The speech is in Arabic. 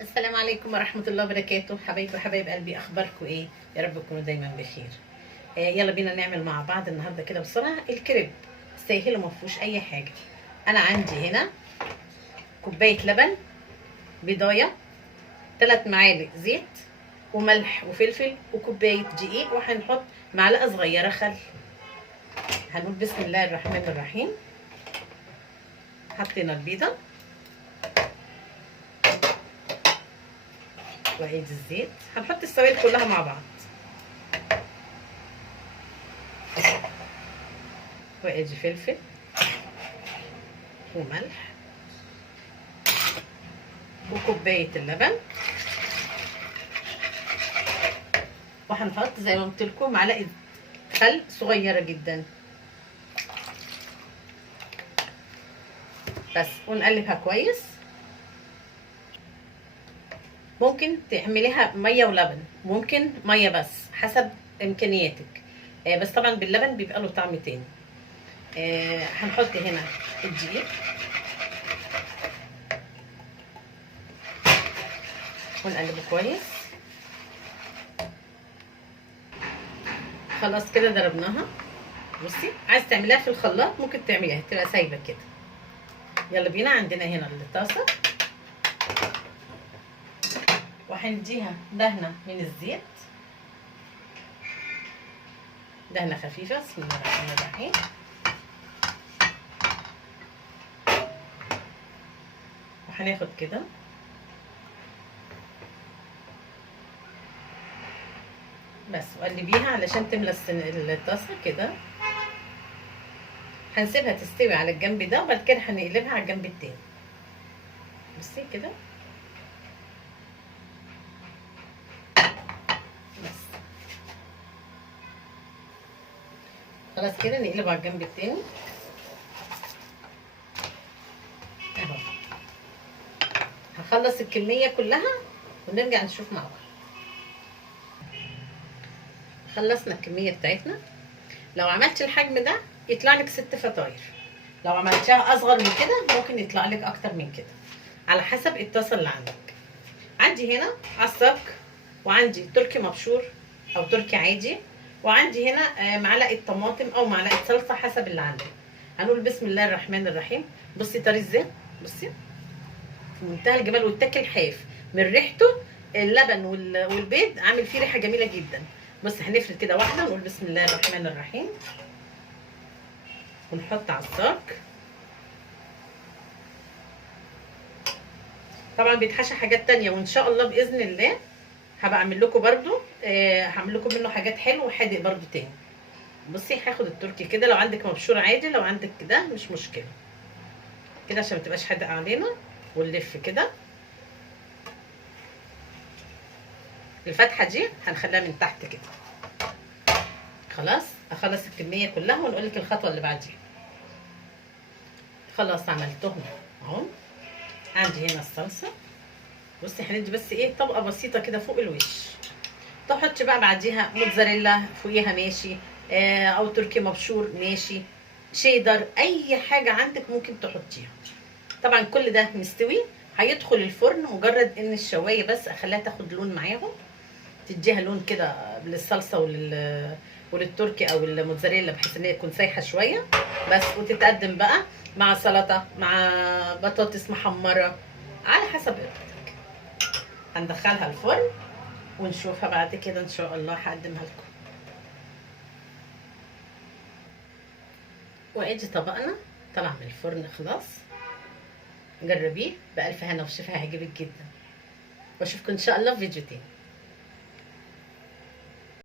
السلام عليكم ورحمة الله وبركاته. حبايبي وحبايب قلبي، أخباركم إيه؟ يا رب تكونوا دايما بخير. يلا بينا نعمل مع بعض النهاردة كده بسرعة الكريب. سهل وما فيهوش أي حاجة. أنا عندي هنا كوباية لبن، بيضاية، 3 معالق زيت وملح وفلفل وكوباية دقيق، وهنحط معلقة صغيرة خل. هنقول بسم الله الرحمن الرحيم. حطينا البيضة وعيد الزيت، هنحط السوائل كلها مع بعض، وادي فلفل وملح وكوبايه اللبن، وهنحط زي ما قلت لكم معلقه خل صغيره جدا بس، ونقلبها كويس. ممكن تعمليها ميه ولبن، ممكن ميه بس حسب امكانياتك، بس طبعا باللبن بيبقى له طعم تاني. هنحط هنا الدقيق ونقلبه كويس. خلاص كده ضربناها. بصي، عايز تعمليها في الخلاط ممكن تعمليها تبقى سايبه كده. يلا بينا. عندنا هنا الطاسه وهنديها دهنه من الزيت، دهنه خفيفه. بسم الله الرحمن الرحيم. وهناخد كده بس وقلبيها علشان تملى الطاسه كده. هنسيبها تستوي على الجنب ده، وبعد كده هنقلبها على الجنب التاني. بصي كده بس. خلاص كده نقلبها على الجنب التاني اهو. هخلص الكميه كلها ونرجع نشوف مع بعض. خلصنا الكميه بتاعتنا. لو عملتي الحجم ده يطلع لك 6 فطاير، لو عملتيها اصغر من كده ممكن يطلع لك اكتر من كده على حسب الطاسه اللي عندك. عندي هنا عصاك، وعندي تركي مبشور او تركي عادي، وعندي هنا معلقه طماطم او معلقه صلصه حسب اللي عندك. هنقول بسم الله الرحمن الرحيم. بصي طري ازاي، بصي في منتهى الجمال، واتاكل حاف من ريحته. اللبن والبيض عامل فيه ريحه جميله جدا. بص هنفرد كده واحده ونقول بسم الله الرحمن الرحيم، ونحط عصاك. طبعا بيتحشى حاجات تانية، وان شاء الله باذن الله هبقى اعمل لكم برده، هعمل لكم منه حاجات حلوه وحادق برده تاني. بصي هاخد التركي كده، لو عندك مبشور عادي، لو عندك ده مش مشكله كده عشان ما تبقاش حادق علينا. ونلف كده. الفتحه دي هنخليها من تحت كده. خلاص اخلص الكميه كلها ونقول لك الخطوه اللي بعديها. خلاص عملتهم اهو. عندي هنا الصلصه. بصي هندي بس ايه طبقه بسيطه كده فوق الوش. تحطي بقى بعديها موتزاريلا فوقيها ماشي، او تركي مبشور ماشي، شيدر، اي حاجه عندك ممكن تحطيها. طبعا كل ده مستوي هيدخل الفرن، مجرد ان الشوايه بس اخليها تاخد لون معاهم، تديها لون كده للصلصه وللتركي او الموتزاريلا، بحيث ان هي تكون سايحه شويه بس، وتتقدم بقى مع سلطه، مع بطاطس محمره، على حسب رغبتك. هندخلها الفرن ونشوفها بعد كده ان شاء الله. هقدمها لكم. وادي طبقنا طلع من الفرن خلاص. جربيه بألف هنا وشفا، هيعجبك جدا. واشوفكم ان شاء الله في فيديو تاني.